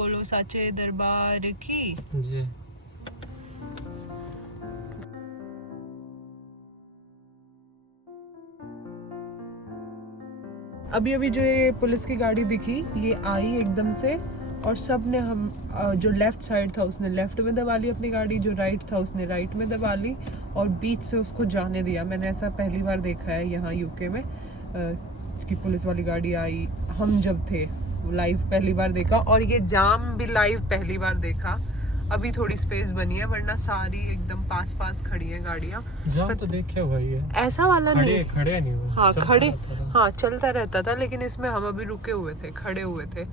बोलो साचे दरबार की जी। अभी अभी जो ये पुलिस की गाड़ी दिखी, ये आई एकदम से और सब ने हम जो लेफ्ट साइड था उसने लेफ्ट में दबा ली अपनी गाड़ी, जो राइट था उसने राइट में दबा ली और बीच से उसको जाने दिया। मैंने ऐसा पहली बार देखा है यहाँ यूके में कि पुलिस वाली गाड़ी आई। हम जब थे लाइव पहली बार देखा और ये जाम भी लाइव पहली बार देखा। अभी थोड़ी स्पेस बनी है वरना सारी एकदम पास पास खड़ी है गाड़ियाँ। जाम तो देखे हुआ ही है, ऐसा वाला नहीं, खड़े नहीं हुआ। हाँ खड़े, हाँ चलता रहता था, लेकिन इसमें हम अभी रुके हुए थे, खड़े हुए थे,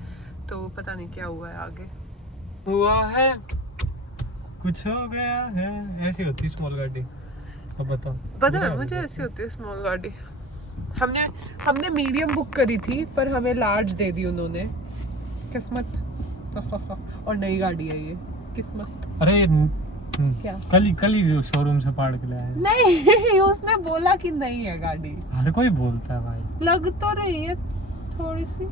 तो पता नहीं क्या हुआ है आगे। हुआ है कुछ हो गया है, ऐसी होती स्मॉल गाड़ी। अब बताओ। पता है मुझे ऐसी होती है स्मॉल गाड़ी। हमने मीडियम बुक करी थी पर हमें लार्ज दे दी उन्होंने। किस्मत। और नई गाड़ी है ये, किस्मत। अरे क्या कल ही शोरूम से पाड़ के लाया है। नहीं उसने बोला कि नहीं है गाड़ी। हर कोई बोलता है भाई। लग तो रही है थोड़ी सी।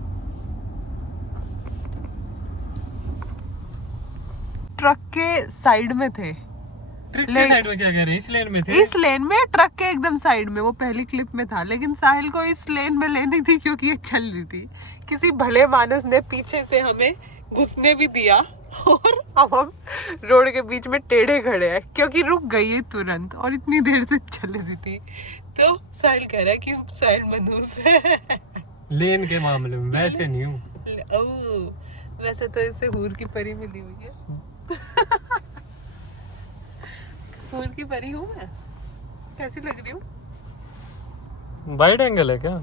ट्रक के साइड में थे। ट्रक के साइड में क्या कह रहे हैं? इस लेन में थे। इस लेन में, ट्रक के एकदम साइड में, वो पहली क्लिप में था, लेकिन साहिल को इस लेन में लेनी थी क्योंकि ये चल रही थी। किसी भले मानस ने पीछे से हमें घुसने भी दिया और अब हम रोड के बीच में टेढ़े खड़े हैं क्योंकि रुक गई है तुरंत और इतनी देर से चल रही थी। तो साहिल कह रहा है कि साहिल मनहूस है लेन के मामले में। वैसे नहीं हूँ। वैसे तो इसे हूर की परी मिली हुई है। हूर की परी हूँ मैं। कैसी लग रही हूँ? वाइड एंगल है क्या?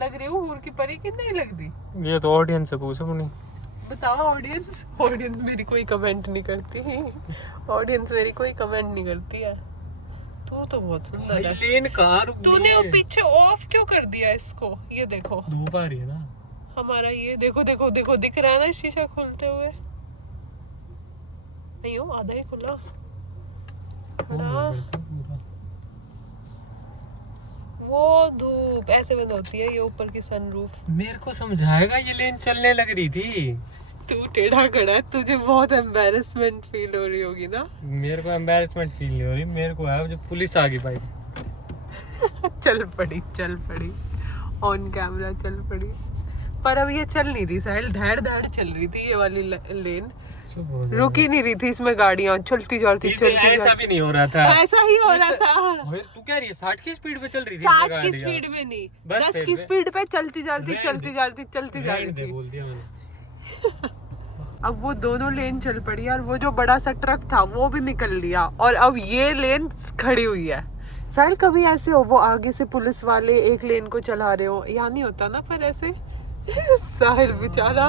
लग रही हूँ हूर की परी कि नहीं लग रही? ये तो ऑडियंस से पूछो नहीं। बताओ ऑडियंस। ऑडियंस मेरी कोई कमेंट नहीं करती। ऑडियंस मेरी कोई कमेंट नहीं करती है। तू तो बहुत सुंदर है। लेन कार तूने वो पीछे ऑफ क्यों कर दिया इसको? ये देखो धूप आ रही है ना हमारा, ये देखो देखो देखो दिख रहा है ना शीशा खोलते हुए। नहीं हो आधा ही खुला। वो धूप ऐसे बंद होती है, ये ऊपर की सनरूफ। मेरे को समझाएगा, ये लेन चलने लग रही थी। तू टेढ़ा खड़ा है, तुझे बहुत एम्बैरेसमेंट फील हो रही होगी ना? मेरे को एम्बैरेसमेंट फील नहीं हो रही, मेरे को है जब पुलिस आ गई भाई। चल पड़ी ऑन कैमरा चल पड़ी। पर अब ये चल नहीं रही साहिल, धैड़ चल रही थी ये वाली लेन, रुक ही नहीं रही थी। इसमें गाड़ियां चलती जाती ऐसा भी नहीं हो रहा था। ऐसा ही हो रहा था। तू कह रही है 60 की स्पीड पे चल रही थी? 60 की स्पीड में नहीं, 10 की स्पीड पे चलती जा रही थी। बोल दिया मैंने। अब वो दोनों लेन चल पड़ी और वो जो बड़ा सा ट्रक था वो भी निकल लिया और अब ये लेन खड़ी हुई है। साहिल कभी ऐसे हो वो आगे से पुलिस वाले एक लेन को चला रहे हो, यहाँ नहीं होता ना पर ऐसे। साहिल बेचारा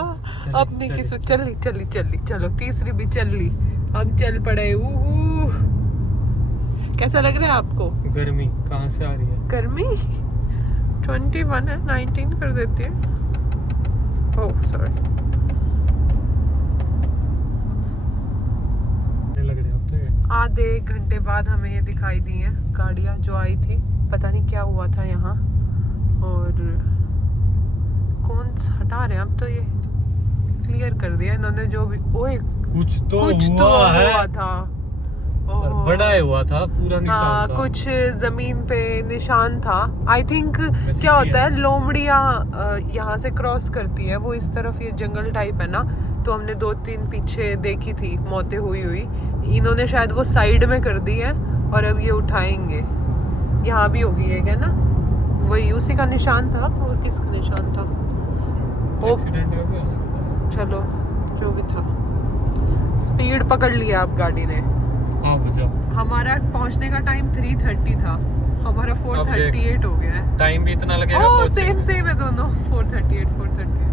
अपनी किस्मत। चली चलो तीसरी भी चल ली, हम चल पड़े। कैसा लग रहा है आपको? गर्मी कहाँ से आ रही है? गर्मी 21 है, 19 कर देती है। Oh sorry. लग रहा है अब तो ये। आधे एक घंटे बाद हमें ये दिखाई दी है गाड़ियाँ जो आई थी। पता नहीं क्या हुआ था यहाँ और कौन हटा रहे हैं। अब तो ये क्लियर कर दिया इन्होंने जो भी। ओए कुछ तो हुआ था। बड़ा हुआ था पूरा निशान। हाँ था। कुछ जमीन पे निशान था। आई थिंक क्या होता है, लोमड़ियाँ यहाँ से क्रॉस करती है, वो इस तरफ ये जंगल टाइप है ना, तो हमने 2-3 पीछे देखी थी मौतें हुई। इन्होंने शायद वो साइड में कर दी है और अब ये उठाएंगे। यहाँ भी होगी ये क्या ना, वही उसी का निशान था। और किसका निशान था? एक्सीडेंट हो गया। चलो जो भी था, स्पीड पकड़ लिया अब गाड़ी ने। हाँ बचा। हमारा पहुंचने का टाइम 3:30 था, हमारा 4:38 हो गया है। टाइम भी इतना लगेगा। ओह सेम है दोनों। 4:38।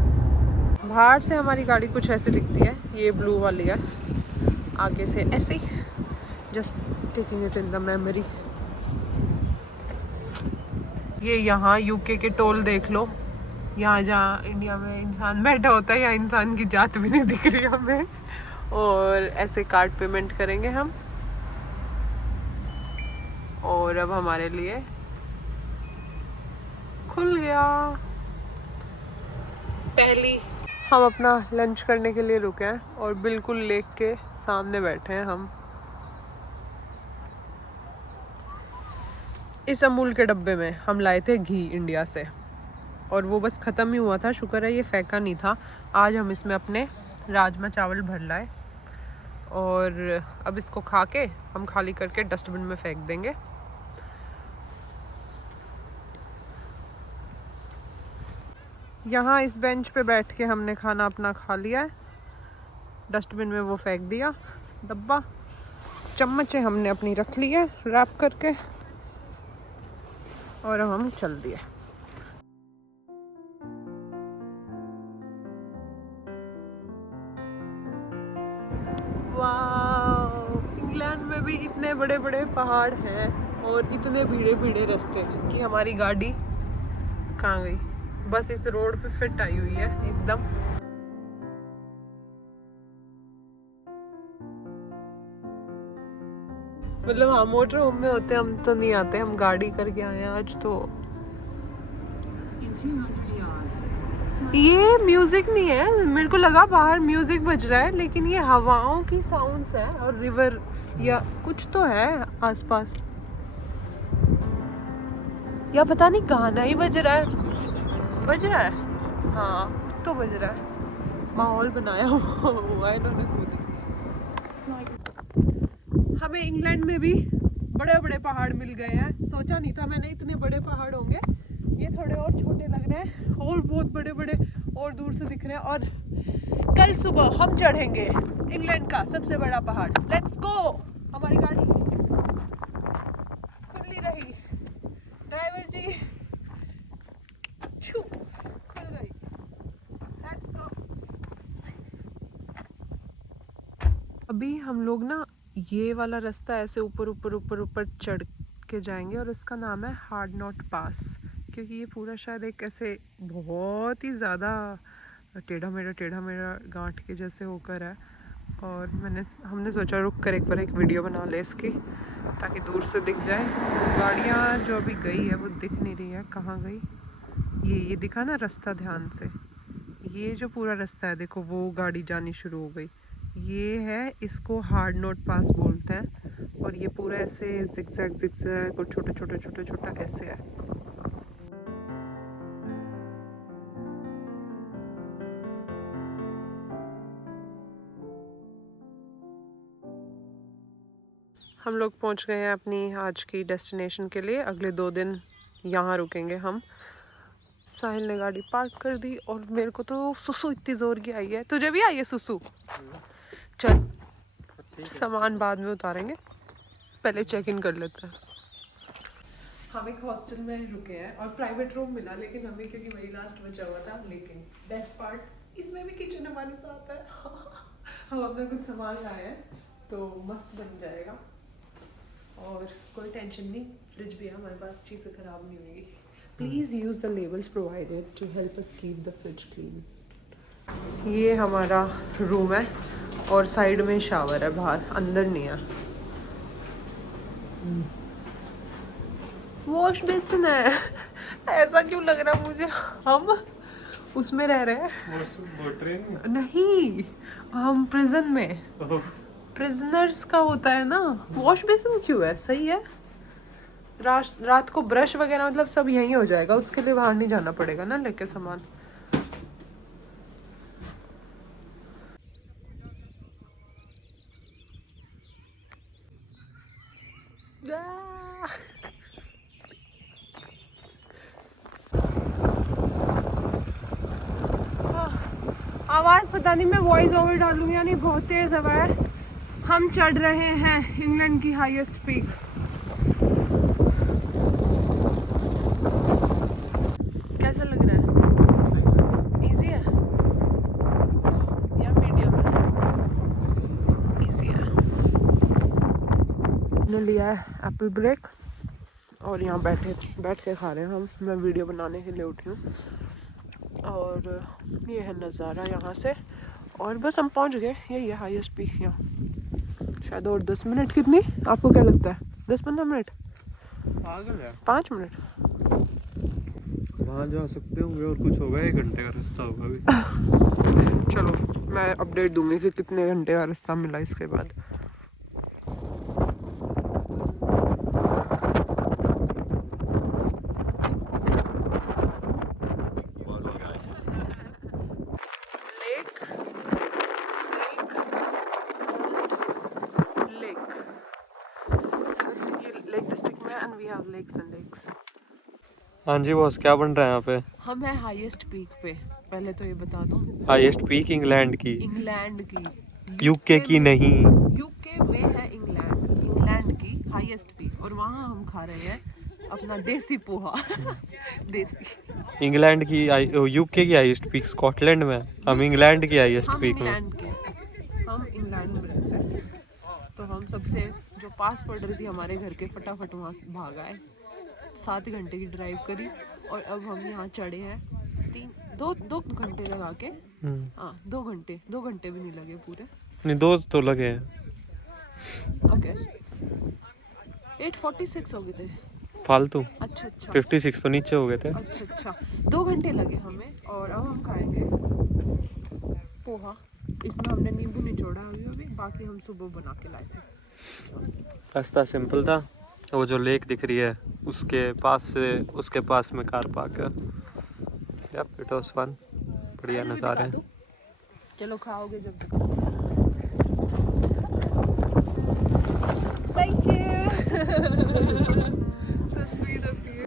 बाहर से हमारी गाड़ी कुछ ऐसे दिखती है, ये ब्लू वाली है। आगे से ऐसी just taking it in the memory. ये यहाँ यूके के टोल देख लो, यहाँ जहाँ इंडिया में इंसान बैठा होता है या इंसान की जात भी नहीं दिख रही हमें। और ऐसे कार्ड पेमेंट करेंगे हम। और अब हमारे लिए खुल गया। पहली हम अपना लंच करने के लिए रुके हैं और बिल्कुल लेक के सामने बैठे हैं हम। इस अमूल के डब्बे में हम लाए थे घी इंडिया से और वो बस ख़त्म ही हुआ था। शुक्र है ये फेंका नहीं था। आज हम इसमें अपने राजमा चावल भर लाए और अब इसको खा के हम खाली करके डस्टबिन में फेंक देंगे। यहाँ इस बेंच पे बैठ के हमने खाना अपना खा लिया है, डस्टबिन में वो फेंक दिया डब्बा। चम्मचें हमने अपनी रख ली है रैप करके और अब हम चल दिए। वाह, इंग्लैंड में भी इतने बड़े बड़े पहाड़ हैं और इतने भीड़े भीड़े रास्ते हैं कि हमारी गाड़ी कहाँ गई। बस इस रोड पे फिट आई हुई है एकदम। मतलब हाँ, मोटर होम में होते हम तो नहीं आते, हम गाड़ी करके आए हैं आज। तो ये म्यूजिक नहीं है, मेरे को लगा बाहर म्यूजिक बज रहा है, लेकिन ये हवाओं की साउंड्स है और रिवर या कुछ तो है आसपास, या पता नहीं गाना ही बज रहा है। बज रहा है, हाँ कुछ तो बज रहा है। माहौल बनाया हुआ है इन्होंने खुद। हमें इंग्लैंड में भी बड़े बड़े पहाड़ मिल गए हैं। सोचा नहीं था मैंने इतने बड़े पहाड़ होंगे। ये थोड़े और छोटे लग रहे हैं और बहुत बड़े बड़े और दूर से दिख रहे हैं। और कल सुबह हम चढ़ेंगे इंग्लैंड का सबसे बड़ा पहाड़। Let's go. हमारी गाड़ी खुली रही, ड्राइवर जी खुल गई। Let's go. अभी हम लोग ना ये वाला रास्ता ऐसे ऊपर ऊपर ऊपर ऊपर चढ़ के जाएंगे और इसका नाम है हार्ड नॉट पास, क्योंकि ये पूरा शायद एक ऐसे बहुत ही ज़्यादा टेढ़ा मेढ़ा गांठ के जैसे होकर है। और हमने सोचा रुक कर एक बार एक वीडियो बना ले इसकी, ताकि दूर से दिख जाए। गाड़ियाँ जो अभी गई है वो दिख नहीं रही है, कहाँ गई। ये दिखा ना रास्ता, ध्यान से। ये जो पूरा रास्ता है देखो, वो गाड़ी जानी शुरू हो गई। ये है, इसको हार्ड नॉट पास बोलते हैं। और ये पूरा ऐसे जिगजैग और छोटा ऐसे है। हम लोग पहुंच गए हैं अपनी आज की डेस्टिनेशन के लिए। अगले 2 दिन यहाँ रुकेंगे हम। साहिल ने गाड़ी पार्क कर दी और मेरे को तो सुसु इतनी जोर की आई है। तुझे भी आई है सुसु? चल सामान बाद में उतारेंगे, पहले चेक इन कर लेते हैं। हम एक हॉस्टल में रुके हैं और प्राइवेट रूम मिला, लेकिन हमें क्योंकि वही लास्ट बचा हुआ था। लेकिन बेस्ट पार्ट, इसमें भी किचन हमारे साथ है। हम अपना कुछ सामान लाए हैं तो मस्त बन जाएगा और कोई टेंशन नहीं। फ्रिज भी है हमारे पास, चीज़ें ख़राब नहीं होगी। Please use the labels provided to help us keep the fridge clean. ये हमारा रूम है और साइड में शावर है, बाहर, अंदर नहीं है। वॉश बेसिन है। ऐसा क्यों लग रहा मुझे हम उसमें रह रहे हैं। नहीं, हम प्रिजन में, प्रिजनर्स का होता है ना। वॉश बेसिन क्यों है, सही है। रात को ब्रश वगैरह मतलब सब यहीं हो जाएगा, उसके लिए बाहर नहीं जाना पड़ेगा ना लेके सामान। आवाज़ पता नहीं मैं वॉइस ओवर डालूँ या नहीं, बहुत तेज़ हवा है। हम चढ़ रहे हैं इंग्लैंड की हाईएस्ट पीक। कैसा लग रहा है? इजी है या मीडियम है? इजी है। हमने लिया है एप्पल ब्रेक और यहाँ बैठ के खा रहे हैं हम। मैं वीडियो बनाने के लिए उठी हूँ और ये है नज़ारा यहाँ से। और बस हम पहुँच गए, यही है हाईएस्ट पीक यहाँ। शायद और 10 मिनट, कितनी आपको क्या लगता है? 10-15 मिनट, 5 मिनट वहाँ जा सकते होंगे और कुछ होगा, 1 घंटे का रास्ता होगा अभी। मैं अपडेट दूंगी कि कितने घंटे का रास्ता मिला इसके बाद। लेक ये लेक डिस्ट्रिक्ट में and we have lakes and lakes. हाँ जी बॉस, क्या बन रहा है यहाँ पे? हम है हाईएस्ट पीक पे, पहले तो ये बता दूं। हाईएस्ट पीक इंग्लैंड की, इंग्लैंड की, यूके की नहीं। यूके में है इंग्लैंड की हाईएस्ट पीक, और वहाँ हम खा रहे हैं अपना देसी पोहा। देसी इंग्लैंड की यूके की हाईएस्ट पीक स्कॉटलैंड में, हम इंग्लैंड की हाईएस्ट हम पीक में। हम इंग्लैंड में रहते हैं, तो हम सबसे जो पास पड़ रही थी हमारे घर के, फटाफट वहाँ से भाग आए। 7 घंटे की ड्राइव करी और अब हम यहाँ चढ़े हैं। 2 घंटे लगा के, हाँ 2 घंटे भी नहीं लगे पूरे। नहीं, 2 तो लगे हैं। ओके 8:46 हो गए थे फालतू। अच्छा 56 तो नीचे हो गए थे। अच्छा 2 घंटे लगे हमें, और अब हम खाएंगे पोहा। इसमें हमने नींबू निचोड़ा अभी, बाकी हम सुबह बना के लाए थे। रास्ता सिंपल था, वो जो लेक दिख रही है उसके पास में कार पार्क है। यप, इट वाज फन, बढ़िया नज़ारे। चलो खाओगे जब तक। Thank you. So sweet of you.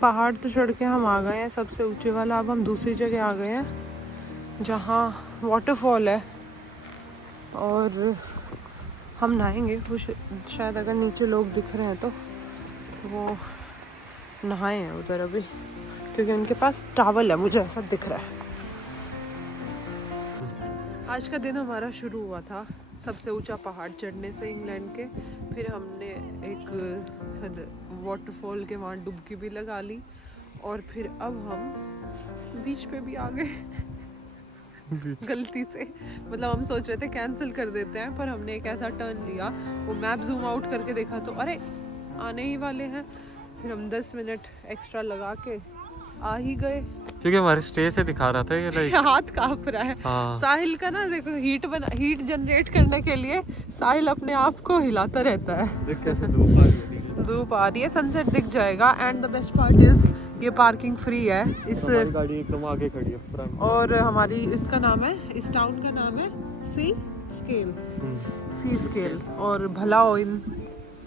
पहाड़ तो चढ़ के हम आ गए हैं सबसे ऊंचे वाला। अब हम दूसरी जगह आ गए हैं जहाँ वाटरफॉल है, और हम नहाएंगे। वो शायद अगर नीचे लोग दिख रहे हैं तो वो नहाए हैं उधर अभी, क्योंकि उनके पास टॉवल है, मुझे ऐसा दिख रहा है। आज का दिन हमारा शुरू हुआ था सबसे ऊंचा पहाड़ चढ़ने से इंग्लैंड के। फिर हमने एक वाटरफॉल के वहाँ डुबकी भी लगा ली, और फिर अब हम बीच पे भी आ गए। गलती से, मतलब हम सोच रहे थे कैंसिल कर देते हैं, पर हमने एक ऐसा टर्न लिया, वो मैप जूम आउट करके देखा तो अरे आने ही वाले हैं। फिर हम 10 मिनट एक्स्ट्रा लगा के आ ही गए, क्योंकि हमारे स्टे से दिखा रहा था ये लाइक हाथ कांप रहा है। हाँ। साहिल का ना देखो, हीट जनरेट करने के लिए साहिल अपने आप को हिलाता रहता है। देख कैसे धूप आ रही है। सनसेट दिख जाएगा। And the best part is ये पार्किंग फ्री है इस, हमारी गाड़ी एकदम आगे खड़ी है फ्रंट। और हमारी इसका नाम है, इस टाउन का नाम है सी स्केल। और भला हो इन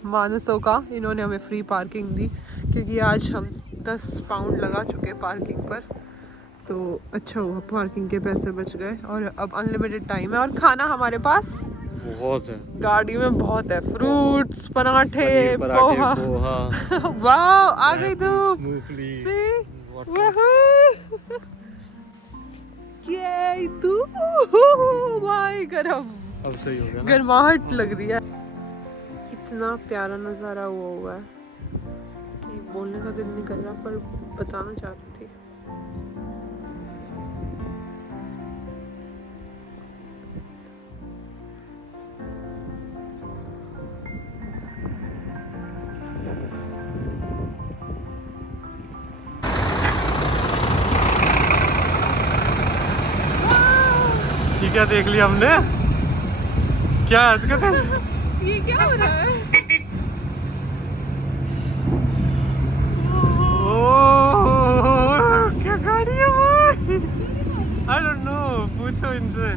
मानसों का, इन्होंने हमें फ्री पार्किंग दी, क्योंकि आज हम 10 पाउंड लगा चुके पार्किंग पर। तो अच्छा हुआ पार्किंग के पैसे बच गए, और अब अनलिमिटेड टाइम है, और खाना हमारे पास बहुत है, गाड़ी में बहुत है। फ्रूट्स, पराठे, पोहा। वाह आ गई धूप। मूंगफली। भाई गरम, अब सही हो गया ना? गर्माहट लग रही है। इतना प्यारा नज़ारा हुआ है कि बोलने का दिल नहीं कर रहा, पर बताना चाह रही थी। ये क्या देख लिया हमने? क्या आज का ये क्या हो रहा है? क्या गाड़ी है भाई? I don't know, पूछो इनसे।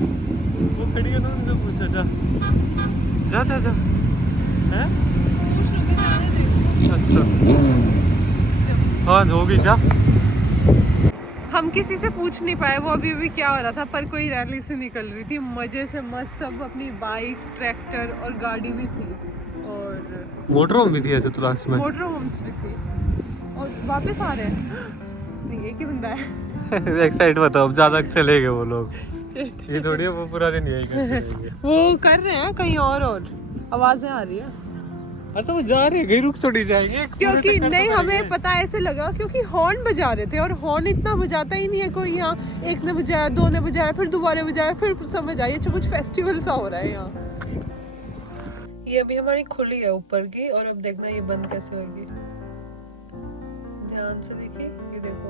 वो खड़ी है ना, उनसे पूछो। जा हैं? अच्छा हाँ होगी, जा। हम किसी से पूछ नहीं पाए वो अभी क्या हो रहा था, पर कोई रैली से निकल रही थी मजे से मस्त, सब अपनी बाइक, ट्रैक्टर और गाड़ी भी थी, और मोटर होम भी थी ऐसे तो लास्ट में। मोटर होम्स भी थी, और वापस आ रहे हैं। नहीं एक ही बंदा है। एक साइड बताओ, अब ज्यादा चले गए वो लोग। ये थोड़ी है वो पूरा दिन यही करते रहेंगे। वो कर रहे हैं कहीं और आवाजें आ रही है। अरे तो वो जा रहे हैं, कहीं रुक थोड़ी जाएंगे। क्योंकि नहीं हमें पता ऐसे लगा, क्योंकि हॉर्न बजा रहे थे, और हॉर्न इतना बजाता ही नहीं है कोई यहाँ। एक ने बजाया, 2 ने बजाया, फिर दोबारा बजाया, फिर समझ आई अच्छा कुछ फेस्टिवल सा हो रहा है यहाँ। ये अभी हमारी खुली है ऊपर की, और अब देखना ये बंद कैसे होगी। ध्यान से देखिए, ये देखो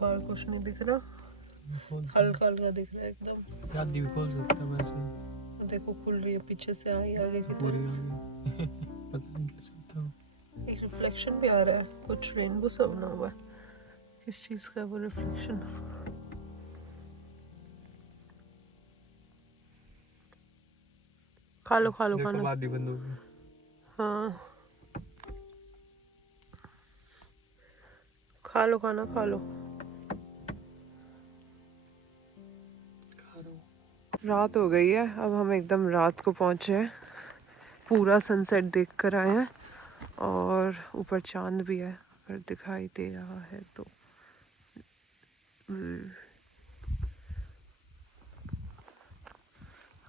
बाहर कुछ नहीं दिख रहा, हल्का हल्का दिख रहा है एकदम। यार दीव खोल सकता है वैसे। देखो खुल रही है पीछे से, आई आगे की पूरी तरफ। आगे। पता नहीं कैसे होता है। एक रिफ्लेक्शन भी आ रहा है, कुछ रेनबो सा बना हुआ है। किस चीज का है वो रिफ्लेक्शन? खा लो खा लो खा लो। आधी बंद हो गई। हाँ खा लो, खाना खा लो। रात हो गई है, अब हम एकदम रात को पहुंचे हैं। पूरा सनसेट देख कर आए हैं और ऊपर चांद भी है, अगर दिखाई दे रहा है तो।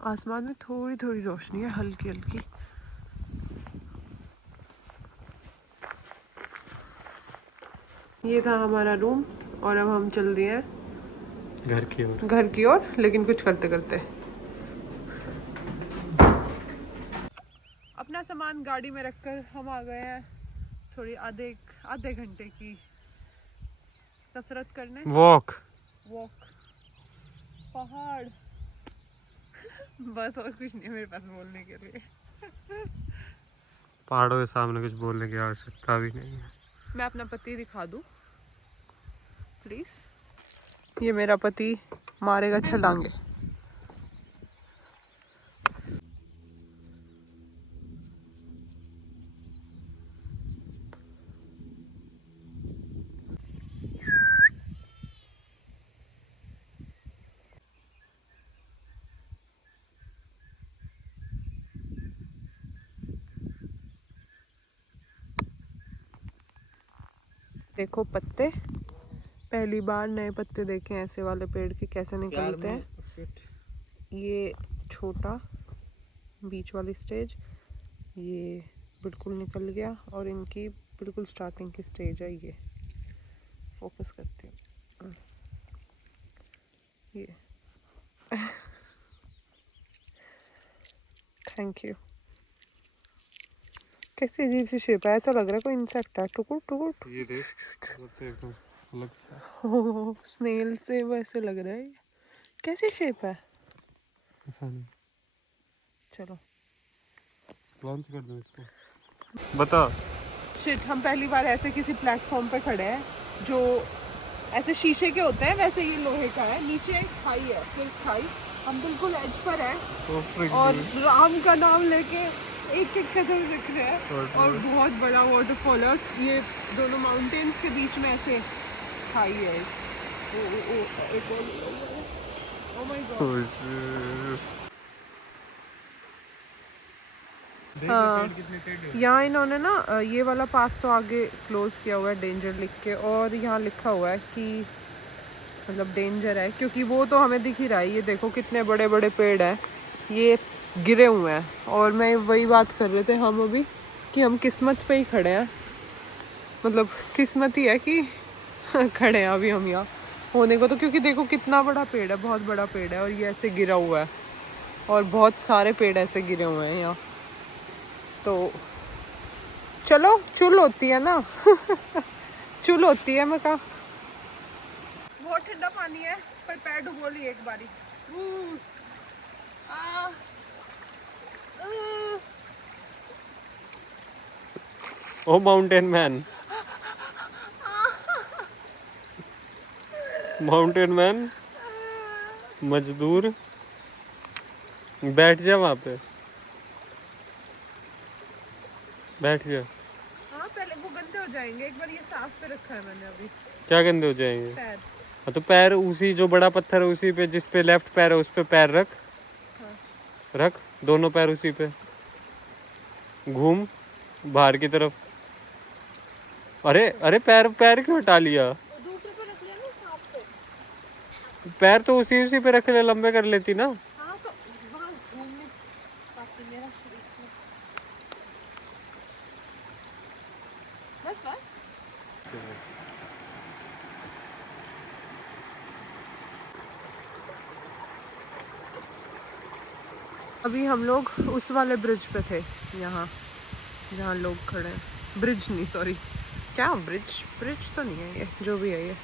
आसमान में थोड़ी थोड़ी रोशनी है, हल्की हल्की। ये था हमारा रूम और अब हम चल दिए हैं घर की ओर, लेकिन कुछ करते करते। अपना सामान गाड़ी में रखकर हम आ गए हैं थोड़ी आधे घंटे की कसरत करने। वॉक पहाड़ बस, और कुछ नहीं मेरे पास बोलने के लिए। पहाड़ों के सामने कुछ बोलने की आवश्यकता भी नहीं है। मैं अपना पति दिखा दूं प्लीज। ये मेरा पति मारेगा छलांगे। देखो पत्ते, पहली बार नए पत्ते देखे ऐसे वाले पेड़ के कैसे निकलते हैं। ये छोटा बीच वाली स्टेज, ये बिल्कुल निकल गया और इनकी बिल्कुल स्टार्टिंग की स्टेज है ये। फोकस करती हूँ ये। Thank you. कैसी अजीब सी शेप है, ऐसा लग रहा है कोई इंसेक्ट है। टुकुर टुकुर। ये देख अलग सा। स्नेल से वैसे लग रहा है। कैसी शेप है? चलो लॉन्च कर दो इसको। बता। शिट, हम पहली बार ऐसे किसी प्लेटफॉर्म पे खड़े हैं जो ऐसे शीशे के होते हैं, वैसे ये लोहे का है। नीचे एक खाई है, सिर्फ खाई। हम बिल्कुल एज पर है और राम का नाम लेके एक एक कदम रख रहे हैं और बहुत बड़ा वाटरफॉल है। ये दोनों माउंटेन्स के बीच में ऐसे खाई है। Oh my God. हाँ, यहाँ इन्होंने ना ये वाला पास तो आगे क्लोज किया हुआ है डेंजर लिख के, और यहाँ लिखा हुआ है कि मतलब डेंजर है, क्योंकि वो तो हमें दिख ही रहा है। ये देखो कितने बड़े बड़े पेड़ हैं, ये गिरे हुए हैं। और मैं वही बात कर रहे थे हम अभी कि हम किस्मत पे ही खड़े हैं, मतलब किस्मत ही है कि खड़े हैं अभी हम यहाँ होने को तो। क्योंकि देखो कितना बड़ा पेड़ है, बहुत बड़ा पेड़ है और ये ऐसे गिरा हुआ है, और बहुत सारे पेड़ ऐसे गिरे हुए हैं यहाँ। तो चलो चुल होती है ना। चुल होती है। मैं कहा बहुत ठंडा पानी है, पर पैर डुबो ली एक बारी। ओ माउंटेन मैन, माउंटेन मैन मजदूर, बैठ जा वहाँ पे, बैठ जा। हाँ पहले वो गंदे हो जाएंगे, एक बार ये साफ पे रखा है मैंने अभी। क्या गंदे हो जाएंगे? पैर। हाँ तो पैर उसी जो बड़ा पत्थर है उसी पे, जिस पे लेफ्ट पैर है उस पे पैर रख। हाँ। रख दोनों पैर उसी पे, घूम बाहर की तरफ। अरे अरे पैर पैर क्यों हटा लिया? दूसरे पे रख लिया ना, साफ पे। पैर तो उसी उसी पे रख ले, लंबे कर लेती ना। हाँ तो वहाँ घूमने ताकि मेरा शरीर बस बस। अभी हम लोग उस वाले ब्रिज पे थे, यहाँ जहाँ लोग खड़े हैं। ब्रिज नहीं, सॉरी, क्या ब्रिज? ब्रिज तो नहीं है ये, जो भी है ये।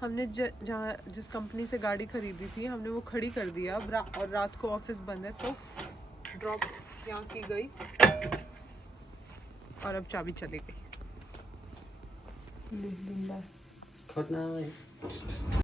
हमने जहाँ जिस कंपनी से गाड़ी खरीदी थी हमने वो खड़ी कर दिया अब और रात को ऑफिस बंद है तो ड्रॉप यहाँ की गई और अब चाबी चली गई। Good night.